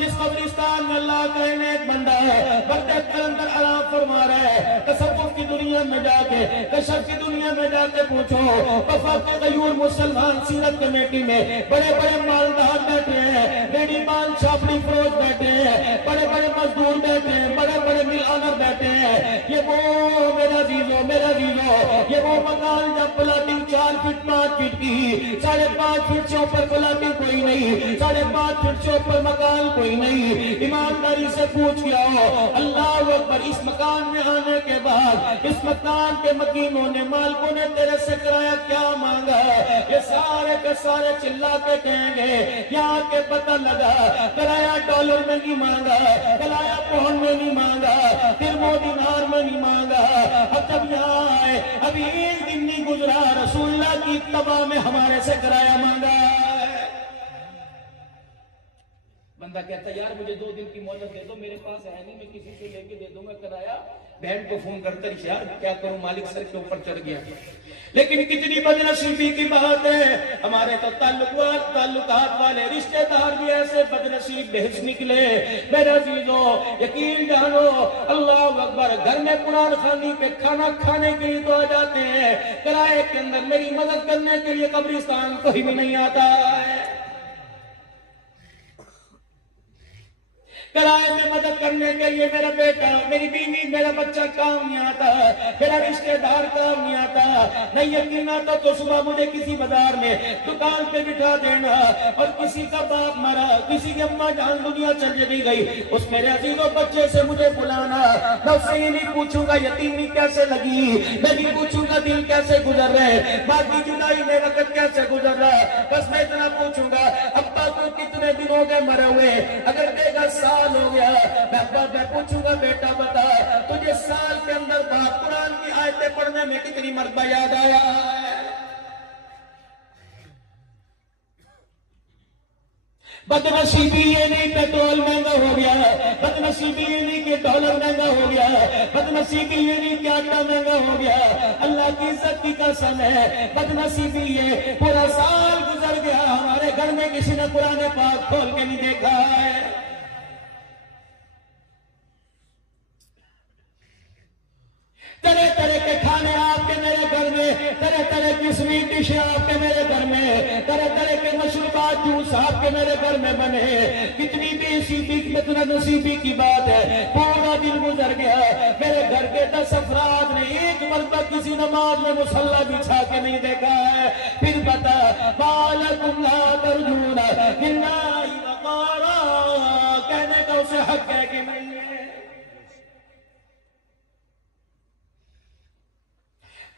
جس قبرستان میں اللہ کا ایک بندہ ہے بردے کے اندر آرام فرما رہا ہے، تصوف کی دنیا میں جا کے، کشف کی دنیا میں جا کے پوچھو، وفاق غیور مسلمان سیرت کمیٹی میں بڑے بڑے مالدار بیٹھے ہیں، ریڈی مال چھاپڑی فروش بیٹھے ہیں، بڑے بڑے مزدور بیٹھے ہیں، بڑے بڑے مل آنر بیٹھے ہیں۔ یہ وہ میرا عزیزو یہ وہ مکان جب پلاٹنگ 4 فٹ 5 فٹ کی، 5.5 فٹ سے اوپر پلاٹنگ کوئی نہیں، 5.5 فٹ سے اوپر مکان کوئی نہیں۔ ایمانداری سے پوچھ کے آؤ، اللہ اکبر، اس مکان میں آنے کے بعد اس مکان کے مکینوں نے، مالکوں نے تیرے سے کرایہ کیا مانگا؟ یہ سارے کے سارے چلا کے کہیں گے یہاں کے پتہ لگا کرایہ ڈالر میں نہیں مانگا، کرایہ پاؤنڈ میں نہیں مانگا، درہم دینار میں نہیں مانگا۔ اب جب یہاں آئے، ابھی ایک دن نہیں گزرا، رسول اللہ کی اتباع میں ہمارے سے کرایہ مانگا۔ بندہ کہتا ہے یار مجھے 2 دن کی مہلت دے دو، میرے پاس ہے نہیں، میں کسی سے لے کے دے دوں گا کرایہ۔ بہن کو فون کرتا ہے یار کیا کروں، مالک سر کے اوپر چڑھ گیا۔ لیکن کتنی بدنصیبی کی بات ہے، ہمارے تو تعلقات والے رشتہ دار بھی ایسے بدنصیب بھیج نکلے۔ میرے عزیزو یقین جانو، اللہ اکبر، گھر میں قرآن خوانی پہ کھانا کھانے کے لیے تو آ جاتے ہیں، کرائے کے اندر میری مدد کرنے کے لیے قبرستان کوئی بھی نہیں آتا ہے۔ کرائے میں مدد کرنے کے لیے میرا بیٹا، میری بیوی، میرا بچہ کام نہیں آتا، میرا رشتہ دار کام نہیں آتا۔ نہیں یقین آتا تو صبح مجھے کسی بازار میں دکان پہ بٹھا دینا، اور کسی کا باپ مرا، کسی کی اماں جان دنیا چلی گئی، اس میرے عزیزوں بچے سے مجھے بلانا۔ میں اس سے یہ نہیں پوچھوں گا یتیمی کیسے لگی، میں نہیں پوچھوں گا دل کیسے گزر رہے، باقی جدائی میں وقت کیسے گزر رہا، بس میں اتنا پوچھوں گا ابا تو کتنے دن ہو گئے مرے ہوئے، اگر دے گا سال ہو گیا، میں پوچھوں گا بیٹا بتا تجھے سال کے اندر بعد قرآن کی آیتیں پڑھنے میں کتنی مرتبہ یاد آیا ہے؟ بدنصیبی یہ نہیں پیٹرول مہنگا ہو گیا، بدنصیبی یہ نہیں کہ ڈالر مہنگا ہو گیا، بدنصیبی یہ نہیں کہ آٹا مہنگا ہو گیا، اللہ کی عزت کی قسم ہے، بدنصیبی یہ پورا سال گزر گیا، ہمارے گھر میں کسی نے قرآن پاک کھول کے نہیں دیکھا ہے۔ طرح طرح کے کھانے آپ کے میرے گھر میں، طرح طرح کی سویٹ ڈشیں آپ کے میرے گھر میں، طرح طرح کے مشروبات جوس آپ کے میرے گھر میں بنے، کتنی بدنصیبی کی بات ہے، پورا دن گزر گیا، میرے گھر کے 10 افراد نے ایک مرتبہ کسی نماز میں مصلی بچھا کے نہیں دیکھا ہے۔ پھر بتا مَالَكُمْ لَا تَرْجُونَ لِلَّهِ وَقَارًا، کہنے کا اسے حق ہے کہ نہیں ہے؟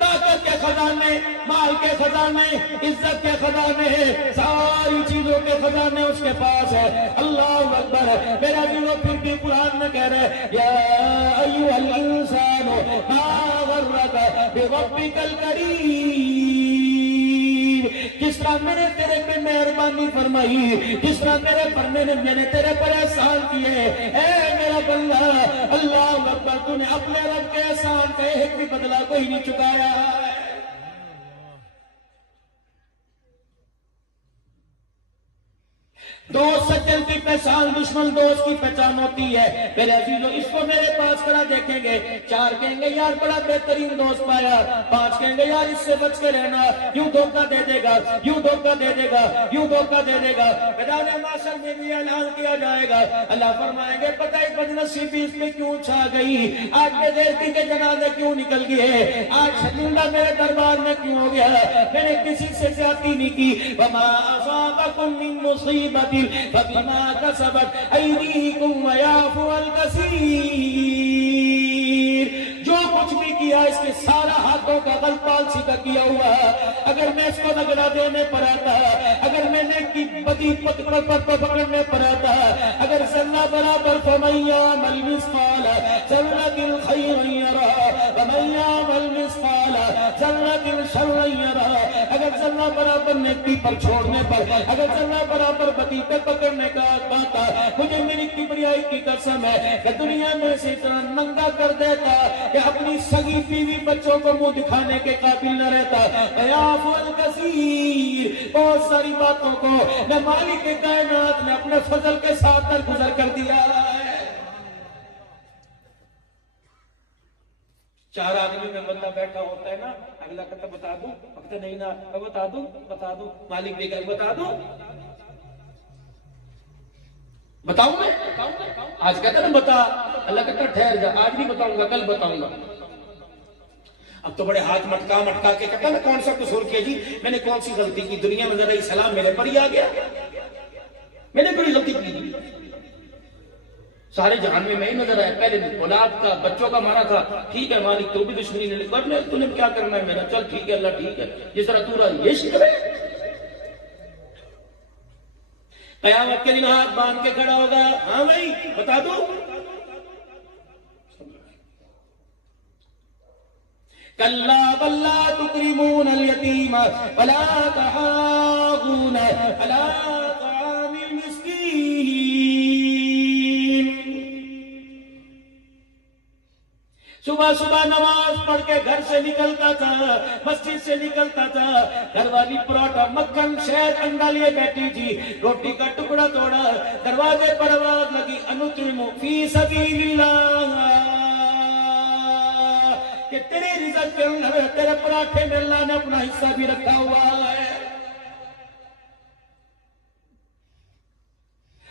طاقت کے خزانے، مال کے خزانے، عزت کے خزانے، ساری چیزوں کے خزانے اس کے پاس ہے۔ اللہ اکبر، میرا دلوں پھر بھی قرآن میں کہہ رہے یا ایھا الانسان ما غرک بربک الکریم، جس طرح میں نے تیرے پہ مہربانی فرمائی، جس طرح میں نے تیرے پر احسان کیے، اے میرا بندہ، اللہ اکبر، تو نے اپنے رب کے احسان کا ایک بھی بدلہ کوئی نہیں چکایا ہے۔ دوست سجن کی پہچان دشمن دوست کی پہچان ہوتی ہے۔ میرے عزیزو اس کو میرے پاس کرا دیکھیں گے، 4 کہیں گے یار بڑا بہترین دوست پایا، 5 کہیں گے یار اس سے بچ کے رہنا، یوں دھوکہ دے دے گا، یوں دھوکہ دے دے گا، یوں دھوکہ دے دے گا۔ میدان محشر میں بھی اعلان کیا جائے گا، اللہ فرمائیں گے پتہ ہے بدنصیبی اس میں کیوں چھا گئی، آج بے غیرتی کے جنازے کیوں نکل گئے، آج شرمندہ میرے دربار میں کیوں ہو گیا، میں نے کسی سے زیادتی نہیں کی۔ وما اصابکم من مصیبت فبما کسبت ایدیکم ویعفو عن کثیر، جو کچھ بھی کیا اس کے سارا ہاتھوں کا غلطان سیدھا کیا ہوا، اگر میں اس کو رگڑا دینے پر آتا، اگر میں نے کی بدی پکڑنے پر آتا، اگر ذرہ برابر فمن یعمل مثقال ذرۃ خیرا یرہ ومن یعمل مثقال ذرۃ شرا یرہ، اگر ذرہ برابر نیکی پر چھوڑنے پر، اگر ذرہ برابر بدی پہ پکڑنے کا آتا، مجھے میری کبریائی مالک کی قسم ہے کہ دنیا میں سے اتنا ننگا کر دیتا کہ اپنی سگی بیوی بچوں کو منہ دکھانے کے قابل نہ رہتا. قیاف الکثیر بہت ساری باتوں کو میں مالک کے کائنات نے اپنے فضل کے ساتھ درگزر کر دیا ہے. 4 آدمی میں بندہ بیٹھا ہوتا ہے نا, اگلا کہتا بتا دوں, کہتا نہیں نا, بتا دوں, مالک بھی کہے بتا دوں, بتاؤں میں, آج کہتا نا بتا, اللہ کہتا ٹھہر جا, آج نہیں بتاؤں گا, کل بتاؤں گا. اب تو بڑے ہاتھ مٹکا کے کہتا نا کون سا قصور کیا جی, میں نے کون سی غلطی کی, دنیا میں ذرا سلام میرے پر ہی آ گیا, میں نے بڑی غلطی کی, سارے جہان میں ہی نظر آیا, پہلے اولاد کا بچوں کا مارا تھا, ٹھیک ہے مالک تو بھی دشمنی نے لکھا, تو نے کیا کرنا ہے میرا, چل ٹھیک ہے اللہ ٹھیک ہے, جس طرح تو رہا یہ شکر ہے. قیامت کے دن ہاتھ باندھ کے کھڑا ہوگا, ہاں بھائی بتا دو, کلا بل لا تکرمون الیتیم ولا تحاضون علی طعام المسکین. صبح صبح نماز پڑھ کے گھر سے نکلتا تھا, مسجد سے نکلتا تھا, گھر والی پراٹھا مکھن شہد انڈا لیے بیٹھی تھی, روٹی کا ٹکڑا توڑا, دروازے پر آواز لگی انطعم فی سبیل اللہ, کہ تیرے رزق کے اندر تیرے پراٹھے میں اللہ نے اپنا حصہ بھی رکھا ہوا ہے.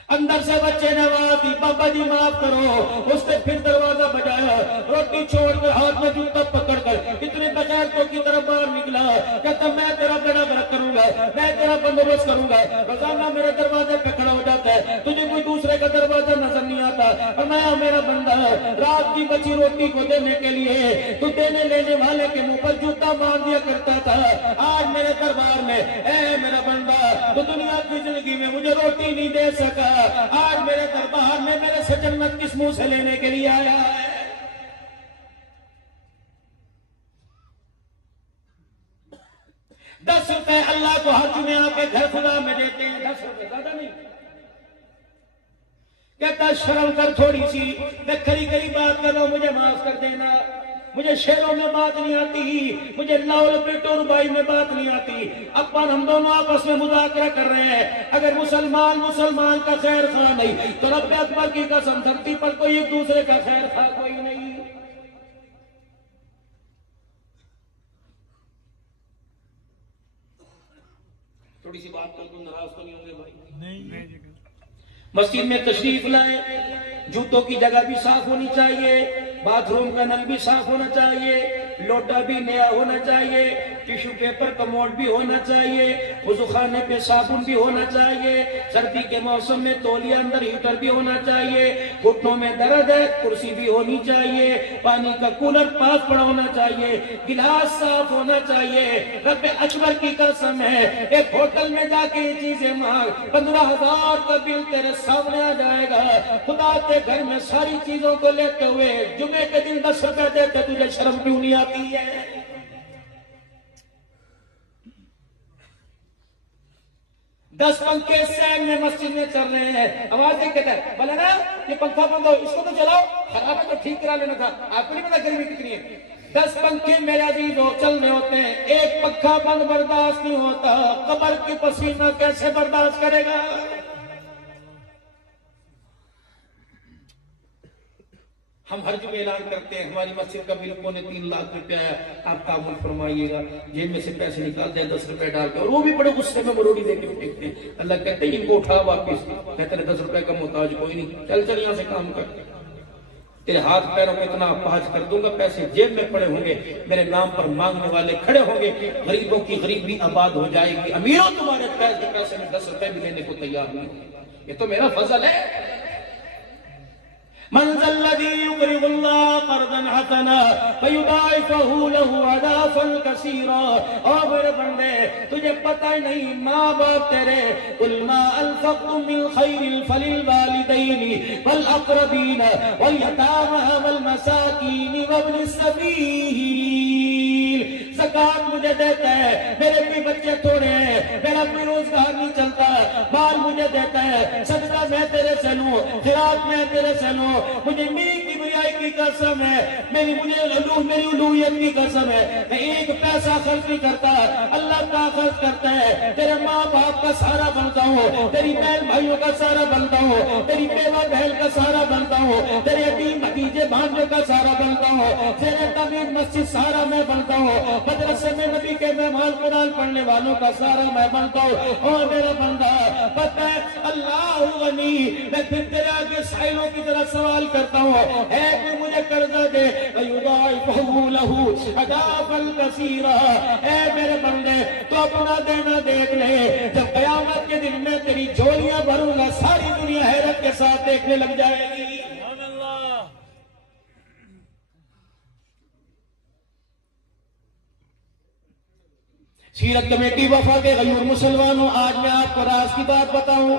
اندر سے بچے نے آواز دی, بابا جی معاف کرو. اس نے پھر دروازہ بجایا, روٹی چھوڑ کر ہاتھ میں جوتا پکڑ کر اتنے بغیرتوں کی طرف باہر نکلا, کہتا میں تیرا بیڑا غرق کروں گا, میں تیرا بندوبست کروں گا. روزانہ میرے دروازے پہ کھڑا ہو جاتا ہے, تجھے کوئی دوسرے کا دروازہ نظر نہیں آتا, اور میں میرا بندہ رات کی بچی روٹی کو دینے کے لیے تو دینے لینے والے کے منہ پر جوتا مار دیا کرتا تھا. آج میرے دربار میں اے میرا بندہ تو دنیا کی زندگی میں مجھے روٹی نہیں دے سکا, آج میرے دربار میں میرے سے جنت کس منہ سے لینے کے لیے آیا ہے. ₹10 اللہ کو ہر جمعے آ کے گھر خدا میں دیتے ہیں, ₹10 زیادہ نہیں. کہتا شرم کر تھوڑی سی, میں کھری کھری بات کر رہا ہوں, مجھے معاف کر دینا, مجھے شعروں میں بات نہیں آتی, مجھے لاول پیٹو ربائی میں بات نہیں آتی. اپن ہم دونوں آپس میں مذاکرہ کر رہے ہیں, اگر مسلمان کا خیر خواہ نہیں تو رب اکبر کی قسم دھرتی پر کوئی ایک دوسرے کا خیر خواہ کوئی نہیں. تھوڑی سی بات کر دوں, ناراض تو نہیں ہوں گے بھائی؟ نہیں. مسجد میں تشریف لائیں, جوتوں کی جگہ بھی صاف ہونی چاہیے, باتھ روم کا نل بھی صاف ہونا چاہیے, لوٹا بھی نیا ہونا چاہیے, ٹیشو پیپر کموڈ بھی ہونا چاہیے, وضو خانے پہ صابن بھی ہونا چاہیے, سردی کے موسم میں تولیہ اندر ہیٹر بھی ہونا چاہیے, گھٹنوں میں درد ہے کرسی بھی ہونی چاہیے, پانی کا کولر پاس پڑا ہونا چاہیے, گلاس صاف ہونا چاہیے. رب اکبر کی قسم ہے, ایک ہوٹل میں جا کے یہ چیزیں مانگ, 15,000 کا بل تیرے سامنے آ جائے گا. خدا کے گھر میں ساری چیزوں کو لیتے ہوئے جمعے کے دن ₹10 دیتے, تجھے شرم کیوں نہیں آتی ہے؟ دس پنکھے سینگ میں مسجد میں چل رہے ہیں, آواز دیکھ کہتا ہے بولے نا یہ پنکھا بند ہو, اس کو تو چلاؤ, خراب ہے تو ٹھیک کرا لینا تھا. آپ کو نہیں پتا گرمی کتنی ہے. 10 پنکھے میرے عزیز چل رہے ہوتے ہیں, ایک پنکھا بند برداشت نہیں ہوتا, قبر کی پسینہ کیسے برداشت کرے گا؟ ہم ہر جمعے اعلان کرتے ہیں ہماری مسجد کا بل 3.25 لاکھ روپیہ ہے, آپ تعامل فرمائیے گا. جیب میں سے پیسے نکالتے ہیں ₹10 ڈال کے, اور وہ بھی بڑے غصے میں مروڑی دے کے پھینکتے ہیں. اللہ کہتے ہیں ان کو اٹھا واپس, کہتے ہیں ₹10 کا محتاج کوئی نہیں, چل یہاں سے کام کر, تیرے ہاتھ پیروں کو اتنا پاج کر دوں گا, پیسے جیب میں پڑے ہوں گے, میرے نام پر مانگنے والے کھڑے ہوں گے, غریبوں کی غریبی آباد ہو جائے گی. امیروں تمہارے پیسے میں ₹10 بھی لینے کو تیار نہیں, یہ تو میرا فضل ہے. من ذا الذي يقرض الله قرضا حسنا فيضاعفه له اضعافا كثيرا. اور میرے بندے تجھے پتہ ہی نہیں, ماں باپ تیرے, قل ما انفقتم من خير فللوالدين والاقربين واليتامى والمساكين وابن السبيل. زکات مجھے دیتا ہے، میرے بھی بچے تھوڑے ہیں، میرا کوئی روزگار نہیں چلتا، مال مجھے دیتا ہے، صدقہ میں تیرے سے لوں، خیرات میں تیرے سے لوں، مجھے میری کبریائی کی قسم ہے، میری الوہیت کی قسم ہے، میں ایک پیسہ خرچ نہیں کرتا، اللہ کا خرچ کرتا ہے، تیرے ماں باپ کا سہارا بنتا ہوں، تیری بہن بھائیوں کا سہارا بنتا ہوں، تیری بیوہ بہن کا سہارا بنتا ہوں، تیرے یتیم بھتیجے بھانجوں کا سہارا بنتا ہوں، تیرے تعمیر مسجد سہارا میں بنتا ہوں، مدرسے میں نبی کے مہمان قرآن پڑھنے والوں کا سہارا میں بنتا ہوں۔ اور میرا بندہ پتہ ہے اللہ غنی، میں پھر تیرے آگے سائلوں کی طرح سوال کرتا ہوں، اے کوئی مجھے قرضہ دے، وَيُضَاعِفُهُ لَهُ أَضْعَافًا كَثِيرًا، اے میرے بندے تو اپنا دینا دیکھ لے، جب قیامت کے دن میں تیری جھولیاں بھروں گا ساری دنیا حیرت کے ساتھ دیکھنے لگ جائے گی۔ سیرت کمیٹی وفا کے غیور مسلمانوں، آج میں آپ کو راز کی بات بتاؤں،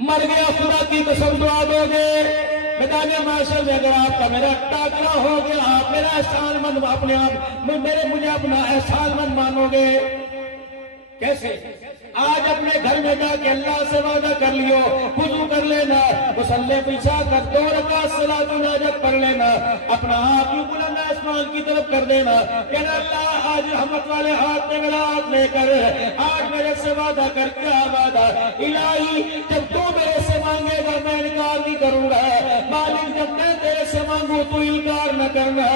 مر گیا خدا کی قسم دعا دو گے میدان معاشر میں، اگر آپ کا میرا ٹاکرا ہو گیا، آپ میرا احسان مند اپنے آپ مجھے اپنا احسان مند مانو گے کیسے؟ آج اپنے گھر میں جا کے اللہ سے وعدہ کر لیو، وضو کر لینا، مصلی بچھا کر 2 رکعت صلاۃ الحاجت پڑھ لینا، اپنا ہاتھ یوں بلند آسمان کی طرف کر دینا، کہنا اللہ آج رحمت والے ہاتھ میں میرا ہاتھ لے کر آج میرے سے وعدہ کر، کیا وعدہ؟ الہی جب تو میرے سے مانگے گا میں انکار نہیں کروں گا، مالک جب میں تیرے سے مانگوں تو انکار نہ کرنا،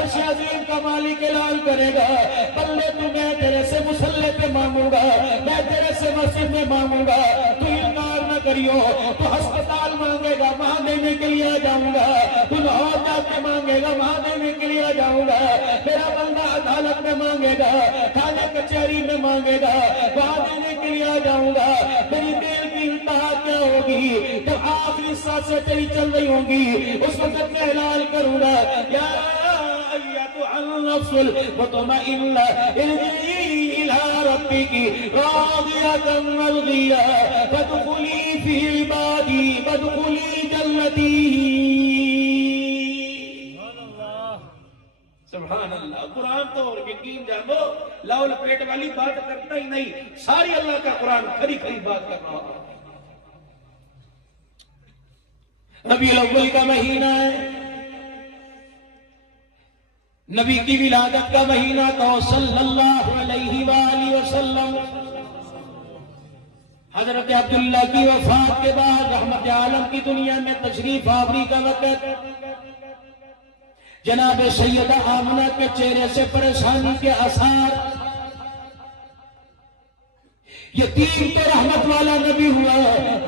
عرش عظیم کا مالک اعلان کرے گا، بندے تو میں تیرے سے مصلی پہ مانگوں گا، میں تیرے سے مسجد میں مانگوں گا، تو انکار نہ کریو، تو ہسپتال مانگے گا وہاں دینے کے لیے آ جاؤں گا، تو لاہور جا کے مانگے گا وہاں دینے کے لیے آ جاؤں گا، میرا بندہ عدالت میں مانگے گا، تھانے کچہری میں مانگے گا وہاں دینے کے لیے آ جاؤں گا، میری دل کی انتہا کیا ہوگی جب آخری سانسیں تیری چل رہی ہوں گی، اس وقت میں اعلان کروں گا یا ایتھا النفس المطمئنہ ارجعی الی ربک راضیۃ مرضیہ فادخلی فی عبادی وادخلی جنتی۔ سبحان اللہ، قرآن تو یقین جانو لاؤ لپیٹ والی بات کرتا ہی نہیں، ساری اللہ کا قرآن کھری کھری بات کر رہا ہے۔ ربیع الاول کا مہینہ ہے، نبی کی ولادت کا مہینہ تو صلی اللہ علیہ وآلہ وسلم، حضرت عبداللہ کی وفات کے بعد رحمت عالم کی دنیا میں تشریف آوری کا وقت، جناب سیدہ آمنہ کے چہرے سے پریشانی کے آثار، یتیم تو رحمت والا نبی ہوا،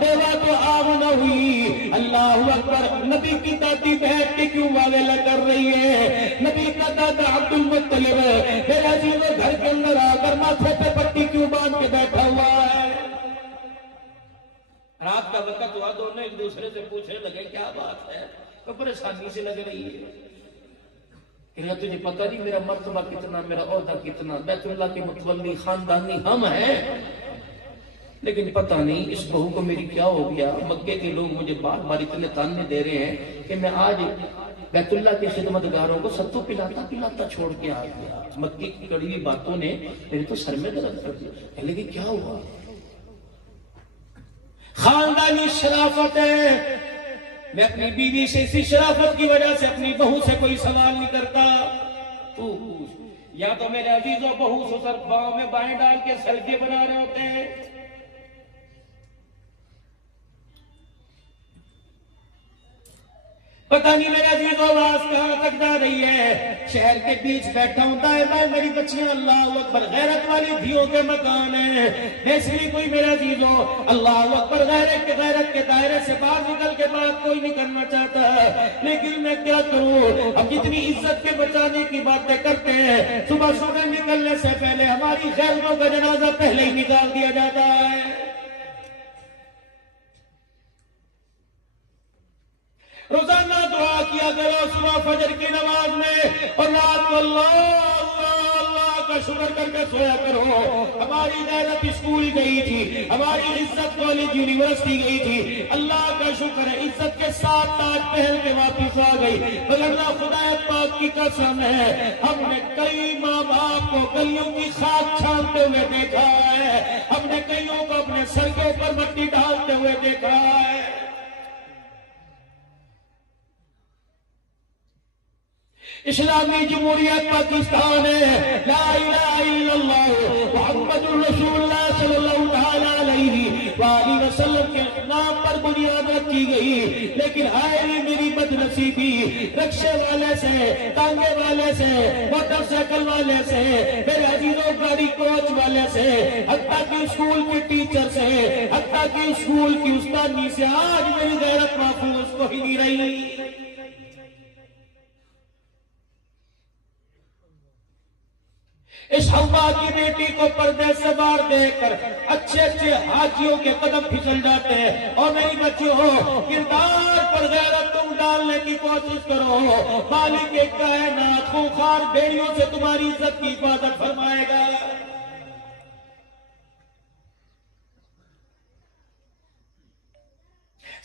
بیوہ تو آمنہ ہوئی، اللہ اکبر، نبی کی دادی بیٹھ کے کیوں واویلا کر رہی ہے؟ نبی کا دادا عبد المطلب میرا عزیزو گھر کے اندر آ کر ماتھے پہ پٹی کیوں باندھ کے بیٹھا ہوا ہے؟ رات کا وقت ہوا، دونوں ایک دوسرے سے پوچھنے لگے کیا بات ہے؟ تو پریشانی سے لگ رہی ہے، کہ تجھے پتہ نہیں میرا مرتبہ کتنا، میرا عہدہ کتنا، بیت اللہ کے متولی خاندانی ہم ہیں، لیکن پتہ نہیں اس بہو کو میری کیا ہو گیا، مکے کے لوگ مجھے بار بار اتنے تانے دے رہے ہیں کہ میں آج بیت اللہ کے خدمتگاروں کو ستو پلاتا چھوڑ کے آ گیا، مکے کی کڑوی باتوں نے میرے تو سر میں درد کر دیا، کہنے لگے کیا ہوا؟ خاندانی شرافت ہے، میں اپنی بیوی سے اسی شرافت کی وجہ سے اپنی بہو سے کوئی سوال نہیں کرتا، تو یا تو میرے عزیزوں بہو سسر باؤں میں بائیں ڈال کے سلگے بنا رہے ہوتے ہیں، پتہ نہیں میرے عزیزوں آواز کہاں تک جا رہی ہے، شہر کے بیچ بیٹھا ہوں دائیں بائیں میری بچیاں اللہ اکبر غیرت والی دھیوں کے مکان ہیں، اس لیے کوئی میرے عزیزوں اللہ اکبر غیرت کے دائرے سے باہر نکل کے بات کوئی نہیں کرنا چاہتا، لیکن میں کیا کروں، اب جتنی عزت کے بچانے کی باتیں کرتے ہیں، صبح صبح نکلنے سے پہلے ہماری خیروں کا جنازہ پہلے ہی نکال دیا جاتا ہے۔ روزانہ دعا کیا کرو صبح فجر کی نماز میں، اور رات کو اللہ اللہ اللہ کا شکر کر کے سویا کرو. ہماری غیرت اسکول گئی تھی, ہماری عزت کالج یونیورسٹی گئی تھی, اللہ کا شکر ہے عزت کے ساتھ تاج پہن کے واپس آ گئی. وگرنہ خدا پاک کی قسم ہے ہم نے کئی ماں باپ کو گلیوں کی خاک چھانتے ہوئے دیکھا ہے, ہم نے کئیوں کو اپنے سر کے اوپر مٹی ڈالتے ہوئے دیکھا ہے. اسلامی جمہوریت پاکستان ہے, لا الہ الا اللہ محمد الرسول اللہ صلی اللہ علیہ وآلہ وسلم کے نام پر بنیاد رکھی گئی. لیکن آئے میری بدنصیبی, رکشے والے سے, ٹانگے والے سے, موٹر سائیکل والے سے, میرے عزیزوں گاڑی کوچ والے سے, حتیٰ کہ اسکول کے ٹیچر سے, حتیٰ کہ اسکول کی استادی سے آج میری غیرت محفوظ کو ہی نہیں رہی. اس حوا کی بیٹی کو پردے سے باہر دیکھ کر اچھے اچھے حاجیوں کے قدم پھسل جاتے ہیں. اور میری بچیوں, کردار پر غیرت تم ڈالنے کی کوشش کرو, مالک کائنات خونخوار بھیڑیوں سے تمہاری عزت کی حفاظت فرمائے گا.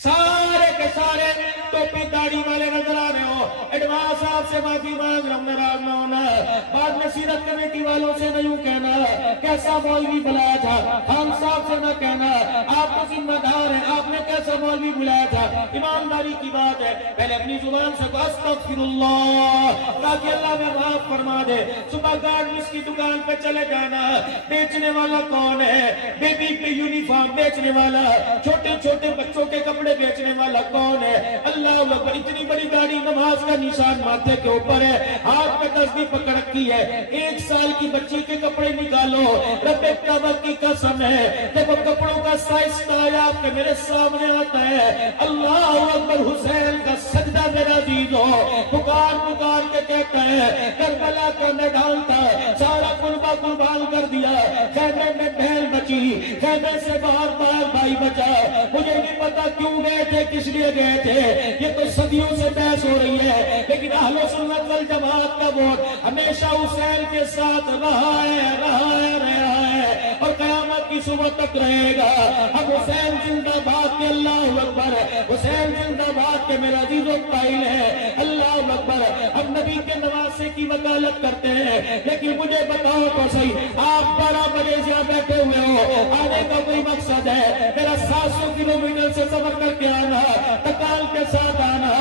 سارے کے سارے ٹوپی داڑھی والے نظر آ رہے ہو, ایڈوانس صاحب سے معافی مانگ رہا ہوں, ناراض نہ ہونا. بعد میں سیرت کمیٹی والوں سے نہیں کہنا کیسا مولوی بلایا تھا, خان صاحب سے نہ کہنا آپ کو ذمہ دار ہیں آپ نے کیسا مولوی بلایا تھا. ایمانداری کی بات ہے, پہلے اپنی زبان سے استغفر اللہ تاکہ اللہ میں معاف فرما دے. صبح گارمنٹس کی دکان پہ چلے جانا, بیچنے والا کون ہے, بیبی پہ یونیفارم بیچنے والا, چھوٹے چھوٹے بچوں کے کپڑے بیچنے والا کون ہے. اللہ اکبر, اتنی بڑی داڑھی نماز کا نشان ماتھے کے اوپر ہے, ہاتھ میں تسبیح پکڑ رکھی ہے. 1 سال کی بچی کے کپڑے نکالو, رب کعبہ کی قسم ہے جب وہ کپڑوں کا سائز آپ کے میرے سامنے آتا ہے, اللہ اکبر, حسین کا سجدہ میرا عزیز ہو, پکار پکار کے کہتا ہے کربلا کا میدان تھا, سارا قربہ قربان کر دیا, خیمے میں بہن بچی, خیمے سے باہر بھائی بچا. مجھے نہیں پتا کیوں گئے تھے, کس لیے گئے تھے, یہ تو صدیوں سے بحث ہو رہی ہے, لیکن اہل سنت والجماعت کا ووٹ ہمیشہ حسین کے ساتھ رہا ہے اور قیامت کی صبح تک رہے گا. اب حسین زندہ باد کے, اللہ اکبر, حسین زندہ باد کے میرا عزیز و قائل ہے, اللہ اکبر. ہم نبی کے نواسے کی وکالت کرتے ہیں, لیکن مجھے بتاؤ تو صحیح, آپ 12 بجے سے بیٹھے ہوئے ہو, آنے کا کوئی مقصد ہے, میرا 700 کلومیٹر سے سفر کر کے آنا, تکال کے ساتھ آنا,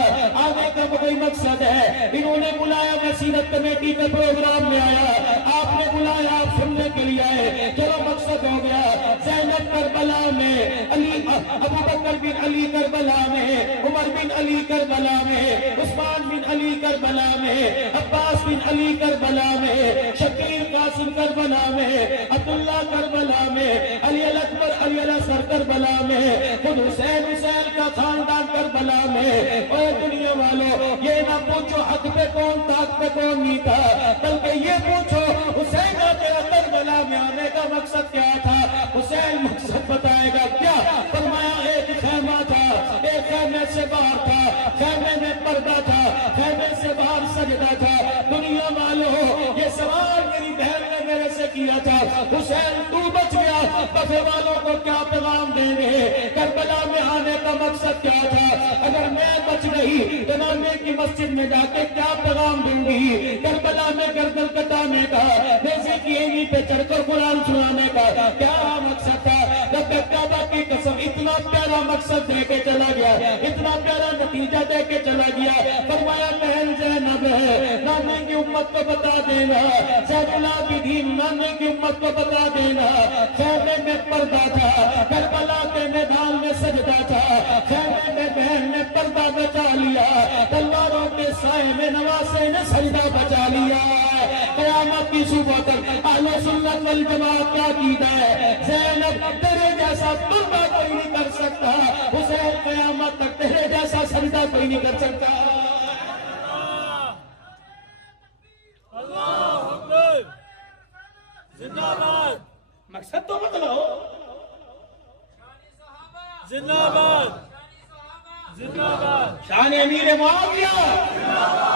آنے کا کوئی مقصد ہے. انہوں نے بلایا, میں سیرت کمیٹی کے پروگرام میں آیا, آپ نے بلایا, آپ سننے کے لیے آئے, چلو مقصد ہو گیا. زینب کربلا میں, ابو بکر بن علی کربلا میں, عمر بن علی کربلا میں, عثمان بن علی کربلا میں, عباس بن علی کربلا میں, شبیر قاسم کربلا میں, عبداللہ کربلا میں, علی الاکبر علی الاصغر کربلا میں, خود حسین کا خاندان کربلا میں. اور دنیا والوں, یہ نہ پوچھو حق پہ کون تھا, حق پہ کون نہیں تھا, بلکہ یہ پوچھو حسین تیرا کربلا میں آنے کا مقصد کیا تھا. حسین مقصد بتائے گا کیا, فرمایا ایک خیمہ تھا, ایک خیمے سے باہر تھا, خیمے میں پردہ تھا, خیمے سے باہر سجدہ تھا. دنیا والوں, یہ سوال میری بہن نے میرے سے کیا تھا, حسین تو بچ گیا, بفے والوں کو کیا پیغام دیں گے, کربلا میں آنے کا مقصد کیا تھا, اگر میں بچ گئی تو نانے کی مسجد میں جا کے کیا پیغام دوں گی, کربلا میں گردن کٹانے کا, نیزے کی اینی پہ چڑھ کر قرآن سنانے کا کیا مقصد تھا. رب کعبہ کی قسم, اتنا پیارا مقصد دے کے چلا گیا, اتنا پیارا نتیجہ دے کے چلا گیا. فرمایا بہن زینب ہے, نانے کی امت کو بتا دینا, زید العابدین نانے کی امت کو بتا دینا, خیمے میں پردہ تھا, کربلا کے میدان میں سجدہ تھا, خیمے میں بہن نے پردہ بچا لیا, تلواروں کے سائے میں نواسے نے سجدہ بچا لیا. قیامت کی صبح تک اہل سنت والجماعت کا عقیدہ ہے, زینب تیرے جیسا پردہ کوئی نہیں کر سکتا, حسین قیامت تک تیرے جیسا سجدہ کوئی نہیں کر سکتا. مقصد تو بتلاؤ. زندہ باد, زندہ باد. شان امیر معاویہ,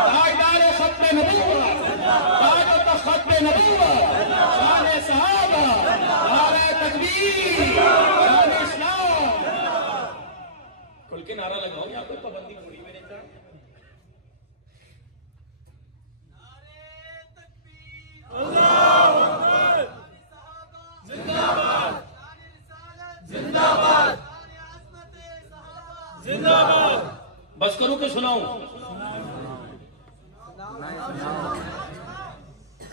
تاجدار ختم نبوت, تاج و تخت ختم نبوت، شان صحابہ، نعرہ تکبیر، شان اسلام. کھل کے نعرہ لگاؤ یا کوئی پابندی پوری میرے ساتھ. اللہ اکبر. زندہ باد. زندہ باد. زندہ باد. بس کروں کہ سناؤں؟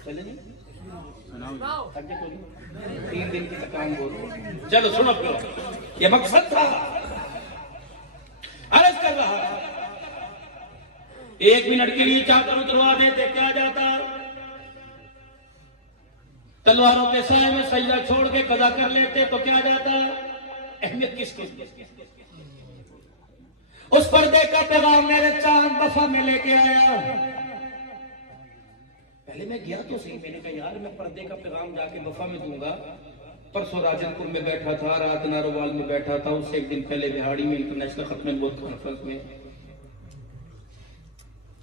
چلے نہیں تین دن کی تکان بول. چلو سنو پھر. یہ مقصد تھا. عرض کر رہا ایک منٹ کے لیے چاہ کر اتروا دیتے کیا جاتا؟ تلواروں کے سائے میں سجدہ چھوڑ کے قضا کر لیتے تو کیا جاتا؟ اہمیت کس کی؟ اس پردے کا پیغام میرے چاند وفا میں لے کے آیا. پہلے میں گیا تو صحیح، میں نے کہا یار میں پردے کا پیغام جا کے وفا میں دوں گا. پرسوں راجن پور میں بیٹھا تھا، رات ناروال میں بیٹھا تھا، اس سے ایک دن پہلے بہاڑی میں انٹرنیشنل ختم نبوت کانفرنس میں.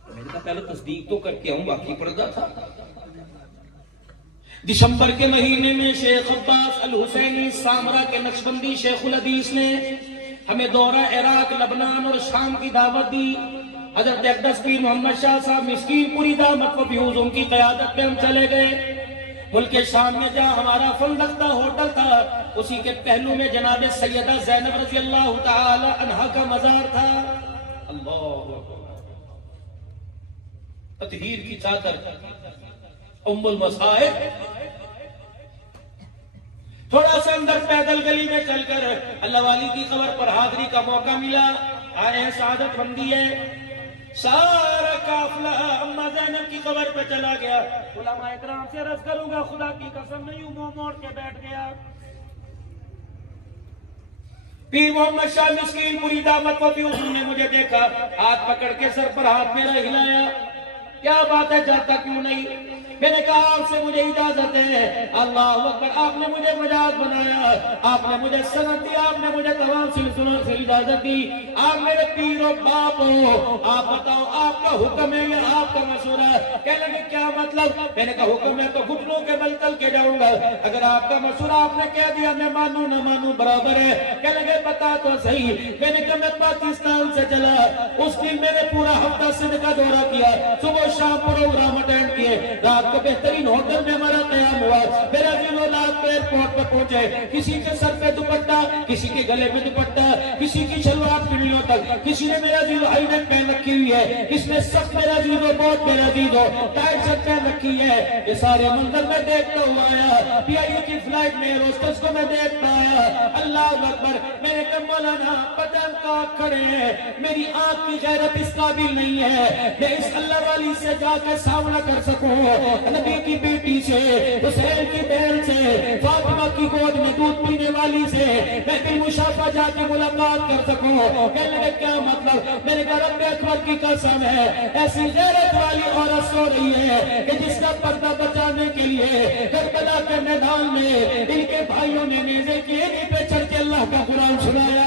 میں نے کہا پہلے تصدیق تو کر کے آؤں باقی پردہ تھا. دسمبر کے مہینے میں شیخ عباس الحسینی سامرا کے نقشبندی شیخ الحدیث نے ہمیں دورہ عراق، لبنان اور شام کی دعوت دی. حضرت اقدس پیر محمد شاہ صاحب مسکین پوری دعوت و بیوز ان کی قیادت میں ہم چلے گئے. ملک شام میں جہاں ہمارا فندق تھا، ہوٹل تھا، اسی کے پہلو میں جناب سیدہ زینب رضی اللہ تعالی عنہا کا مزار تھا. اللہ تطہیر کی چادر ام المصائب. تھوڑا سا اندر پیدل گلی میں چل کر اللہ والی کی قبر پر حاضری کا موقع ملا. آئے سعادت مندی ہے. سارا قافلہ اما زینب کی قبر پہ چلا گیا. علماء اکرام سے عرض کروں گا خدا کی قسم نہیں منہ موڑ کے بیٹھ گیا. پیر محمد شاہ مسکین پوری دعوت و بیوز نے مجھے دیکھا، ہاتھ پکڑ کے سر پر ہاتھ میرا ہلایا. کیا بات ہے جاتا کیوں نہیں؟ میں نے کہا آپ سے مجھے اجازت ہے. اللہ اکبر. آپ نے مجھے مجاز بنایا، آپ نے مجھے سنت دی، آپ نے مجھے تمام سلسلوں سے اجازت دی. آپ میرے پیر و باپ ہو. آپ بتاؤ آپ کا حکم ہے یا آپ کا مشورہ ہے؟ کہنے لگے کیا مطلب؟ میں نے کہا حکم ہے تو گھٹنوں کے بل تل کے جاؤں گا. اگر آپ کا مشورہ آپ نے کہہ دیا میں مانوں نہ مانوں برابر ہے. کہنے لگے بتا تو صحیح. میں نے کہا میں پاکستان سے چلا، اس دن میں نے پورا ہفتہ سندھ کا دورہ کیا، صبح شام پروگرام اٹینڈ کیے، رات کو بہترین ہوٹل میں ہمارا قیام ہوا. میرا دن رات کو ایئرپورٹ پر پہنچے، کسی کے سر پہ دوپٹہ، کسی کے گلے میں دوپٹہ، کسی کی شلوار پنڈلیوں تک، کسی نے میرا دن ہائی نیک پہن رکھی ہوئی ہے، کس نے سخت میرا دن ہو بہت میرا دن ہو ٹائٹ شرٹ پہن رکھی ہے. یہ سارے منظر میں دیکھتا ہوا آیا. پی آئی اے کی فلائٹ میں روسٹس کو میں دیکھتا آیا. اللہ اکبر. میں نے کہا مولانا پتن کا کھڑے ہیں، میری آنکھ کی غیرت اس قابل نہیں ہے میں اس اللہ والی سے جا کے سامنا کر سکوں، نبی کی بیٹی سے، حسین کی بہن سے، فاطمہ کی گود میں دودھ پینے والی سے میں دل مشافہ جا کے ملاقات کر سکوں. کہنے لگے کیا مطلب؟ میں نے کہا رب اکبر کی قسم ہے ایسی غیرت والی عورت سو رہی ہے کہ جس کا پردہ بچانے کے لیے کربلا کے میدان میں ان کے بھائیوں نے نیزے کی اینی پہ چڑھ کے اللہ کا قرآن سنایا.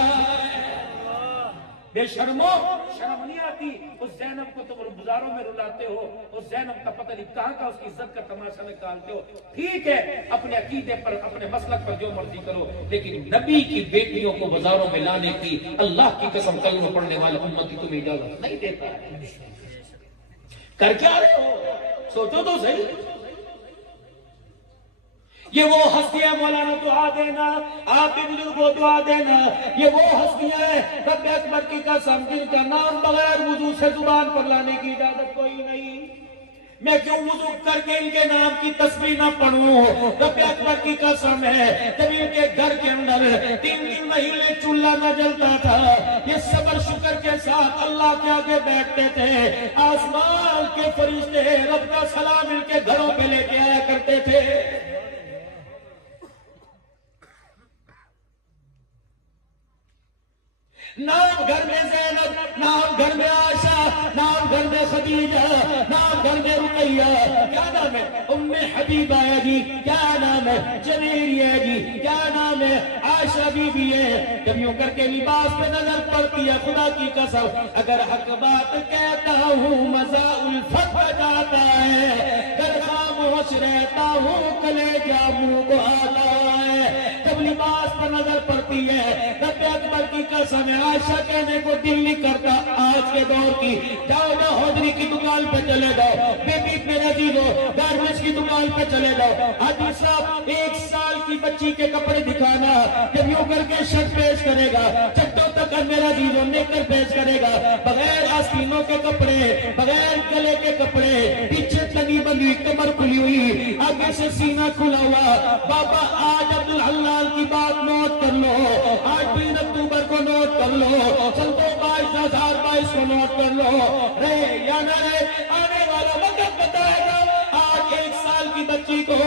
بے شرمو، شرم نہیں آتی؟ اس زینب کو تم بازاروں میں رلاتے ہو، اس زینب کا پتہ نہیں کہاں کا اس کی عزت کا تماشا نکالتے ہو. ٹھیک ہے اپنے عقیدے پر، اپنے مسلک پر جو مرضی کرو، لیکن نبی کی بیٹیوں کو بازاروں میں لانے کی اللہ کی قسم کلمہ پڑھنے والے امتی تمہیں اجازت نہیں دیتا ہے. کر کیا رہے ہو؟ سوچو تو صحیح. یہ وہ ہستیاں مولانا دعا دینا، آپ بھی بزرگوں دعا دینا. یہ وہ ہستیاں ہیں رب اکبر کی قسم جن کا نام بغیر وضو سے زبان پر لانے کی اجازت کوئی نہیں. میں کیوں وضو کر کے ان کے نام کی تسبیح نہ پڑھوں؟ رب اکبر کی قسم ہے جب ان کے گھر کے اندر 3 مہینے چولہا نہ جلتا تھا، یہ صبر شکر کے ساتھ اللہ کے آگے بیٹھتے تھے. آسمان کے فرشتے رب کا سلام ان کے گھروں پہ لے کے آیا کرتے تھے. نام گھر میں زینب، نام گھر میں عائشہ، نام گھر میں خدیجہ، نام گھر میں رقیہ، کیا نام ہے؟ ام حبیبہ ہے جی، کیا نام ہے؟ جویریہ ہے جی، کیا نام ہے؟ عائشہ بی بی ہے۔ جب یوں کر کے لباس پہ نظر پڑتی ہے، خدا کی قسم اگر حق بات کہتا ہوں مزہ الفت جاتا ہے، گر خاموش رہتا ہوں کلیجہ منہ کو آتا ہے۔ جب لباس پر نظر پڑتی ہے، رب اکبر کی قسم ہے، عائشہ کہنے کو دل نہیں کرتا آج کے دور کی، جاؤ نا ہودری کی دکان پہ چلے جاؤ، بیبی میرے عزیزو گارمنٹس کی دکان پہ چلے جاؤ، حاجی صاحب 1 سال کی بچی کے کپڑے دکھانا، جب یوں کر کے شرٹ پیش کرے گا، چٹوں تک میرا عزیزو نیکر پیش کرے گا، بغیر آستینوں کے کپڑے، بغیر گلے کے کپڑے، پیچھے تنی بندی کمر کھلی ہوئی، آگے سے سینہ کھلا ہوا۔ بابا آج عبدالحلال کی بات نوٹ کر لو، آج 3 اکتوبر کو نوٹ کر لو، چلو 22/2022 کو نوٹ کر لو، رہے یا نہ رہے آنے والا وقت بتائے گا۔ آج 1 سال کی بچی کو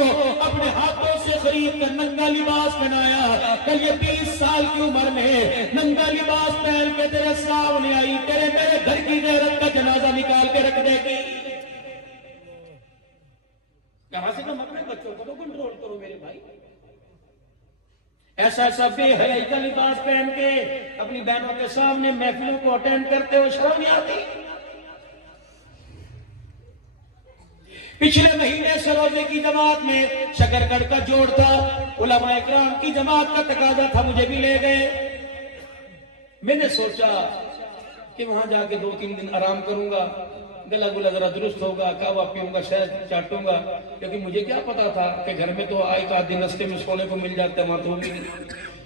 اپنے ہاتھوں سے خرید کر ننگا لباس پہنایا، کل یہ 20 سال کی عمر میں ننگا لباس پہن کے تیرے سامنے آئی، تیرے میرے گھر کی غیرت کا جنازہ نکال کے رکھ دے گی۔ کہاں سے تم اپنے بچوں کو تو کنٹرول کرو میرے بھائی، ایسا ایسا بے حیائی کا لباس پہن کے اپنی بہنوں کے سامنے محفلوں کو اٹینڈ کرتے ہو، شرم نہیں آتی؟ پچھلے مہینے سے روزے کی جماعت میں شکرگڑھ کا جوڑ تھا، علماء اکرام کی جماعت کا تقاضا تھا، مجھے بھی لے گئے۔ میں نے سوچا کہ وہاں جا کے 2-3 دن آرام کروں گا، گلا گلا ذرا درست ہوگا، کعوہ پیوں گا، شہد چاٹوں گا، کیونکہ مجھے کیا پتا تھا کہ گھر میں تو آئے کا دن رستے میں سونے کو مل جاتا ہے، وہاں تو بھی نہیں۔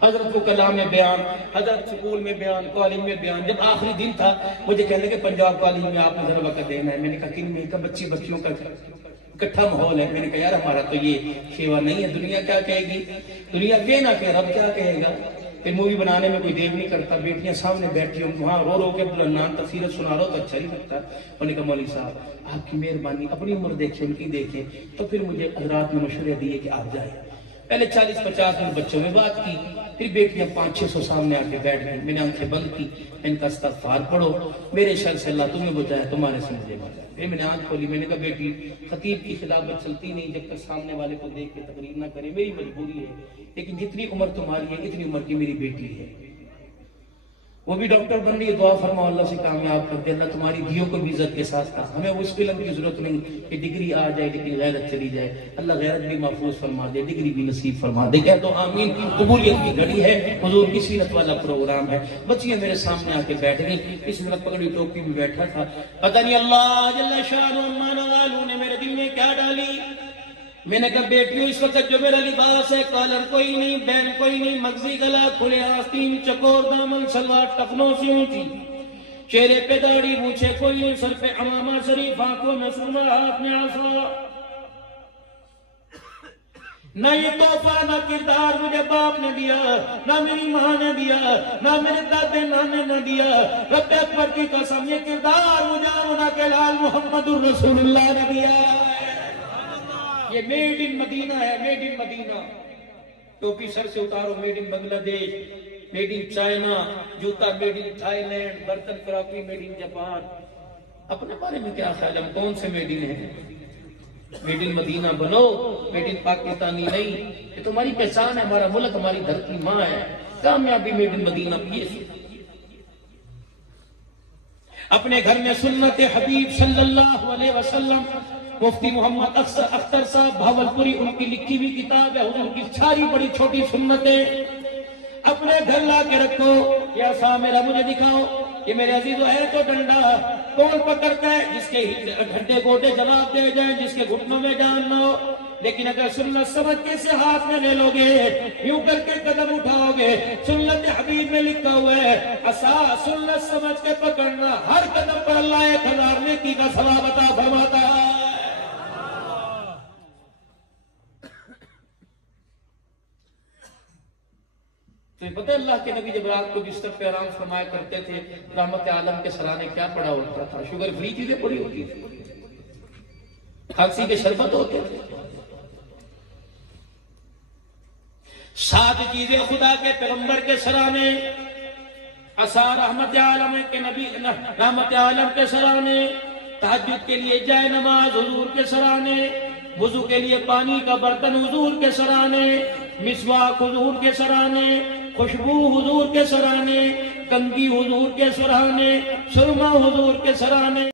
حضرت کو کلام میں بیان، حضرت سکول میں بیان، کالج میں بیان، جب آخری دن تھا مجھے کہنے کہ پنجاب کالج میں آپ نے ذرا وقت دینا ہے۔ میں نے کہا کن میں؟ کہا بچیوں کا اکٹھا ماحول ہے۔ میں نے کہا یار ہمارا تو یہ شیوا نہیں ہے، دنیا کیا کہے گی، دنیا یہ نہ کہ رب کیا کہے گا۔ پھر مووی بنانے میں کوئی دیر نہیں کرتا، بیٹیاں سامنے بیٹھی ہوں، وہاں رو رو کے عبدالحنان تفسیرت سنا رہا ہو تو اچھا نہیں لگتا۔ انہوں نے کہا مولوی صاحب آپ کی مہربانی، اپنی عمر دیکھیں ان کی دیکھیں، تو پھر مجھے حضرات نے مشورے دیے کہ آپ جائیں۔ پہلے 40-50 منٹ بچوں میں بات کی، پھر بیٹیاں 500-600 سامنے آ کے بیٹھ گئی۔ میں نے آنکھیں بند کی، ان کا استغفار پڑھو، میرے شر سے اللہ تمہیں بچائے، تمہارے سے مجھے بچائے۔ پھر میں نے آنکھ کھولی، میں نے کہا بیٹی خطیب کی خطابت چلتی نہیں جب تک سامنے والے کو دیکھ کے تقریر نہ کرے، میری مجبوری ہے، لیکن جتنی عمر تمہاری ہے اتنی عمر کی میری بیٹی ہے، وہ بھی ڈاکٹر بن رہی ہے، دعا فرماؤ اللہ سے کامیاب کر دے، اللہ تمہاری دھیوں کو بھی عزت کے ساتھ تھا۔ ہمیں اس علم کی ضرورت نہیں کہ ڈگری آ جائے لیکن غیرت چلی جائے، اللہ غیرت بھی محفوظ فرما دے، ڈگری بھی نصیب فرما دے۔ کہہ دو آمین۔ قبولیت کی گھڑی ہے، حضور کی سیرت والا پروگرام ہے۔ بچیاں میرے سامنے آ کے بیٹھ گئی، اس طرح پگڑی ٹوپی میں بیٹھا تھا، پتہ نہیں اللہ جل شانہ امان والوں نے میرے دل میں کیا ڈالی۔ میں نے کہا بیٹیوں اس وقت جو میرا لباس ہے، کالر کوئی نہیں، بین کوئی نہیں، مغزی گلا، کھلے آستین، چکور دامن، سلوار ٹخنوں سے اونچی، چہرے پہ داڑھی مونچھے کوئی نہیں، سر پہ عمامہ شریف، آنکھوں میں سرما، ہاتھ میں عصا۔ نہ یہ تحفہ نہ کردار مجھے باپ نے دیا، نہ میری ماں نے دیا، نہ میرے دادے نانے نے دیا، رب اکبر کی قسم یہ کردار مجھے ہونا کے لال محمد الرسول اللہ نے دیا۔ یہ میڈ ان مدینہ ہے، میڈ ان مدینہ۔ ٹوپی سر سے اتارو، میڈ ان بنگلہ دیش، میڈ ان چائنا، جوتا میڈ ان تھائی لینڈ، برتن کراکری میڈ ان جاپان۔ اپنے بارے میں کیا خیال ہے، ہم کون سے میڈ ان ہیں؟ میڈ ان مدینہ بنو، میڈ ان پاکستانی نہیں۔ یہ تمہاری پہچان ہے، ہمارا ملک ہماری دھرتی ماں ہے، کامیابی میڈ ان مدینہ بھی ہے۔ اپنے گھر میں سنت حبیب صلی اللہ علیہ وسلم، مفتی محمد اختر صاحب بھاولپوری، ان کی لکھی ہوئی کتاب ہے، حضور کی ساری بڑی چھوٹی سنتیں اپنے گھر لا کے رکھو۔ یا سا میرا مجھے دکھاؤ، یہ میرے عزیزو ہے تو ڈنڈا کون پکڑتا ہے؟ جس کے ڈھڈے گوٹے جواب دے جائیں، جس کے گھٹنوں میں جان نہ ہو۔ لیکن اگر سنت سمجھ کے سے ہاتھ میں لے لو گے، یوں کر کے قدم اٹھاؤ گے، سنت حبیب میں لکھا ہوا ہے عصا سنت سمجھ کے پکڑنا، ہر قدم پر اللہ 1000 نیکی کا ثواب عطا فرماتا ہے۔ تو پتہ ہے اللہ کے نبی جب رات کو بستر پہ آرام فرمایا کرتے تھے، رحمت عالم کے سرانے کیا پڑا ہوتا تھا؟ شوگر فری چیزیں پڑی ہوتی تھی، کھانسی کے شربت ہوتے تھے، 7 چیزیں خدا کے پیغمبر کے سرانے۔ عصا رحمت عالم کے نبی رحمت عالم کے سرانے، تہجد کے لیے جائے نماز حضور کے سرانے، وضو کے لیے پانی کا برتن حضور کے سرانے، مسواک حضور کے سرانے، خوشبو حضور کے سرانے، کنگھی حضور کے سرانے، سرما حضور کے سرانے۔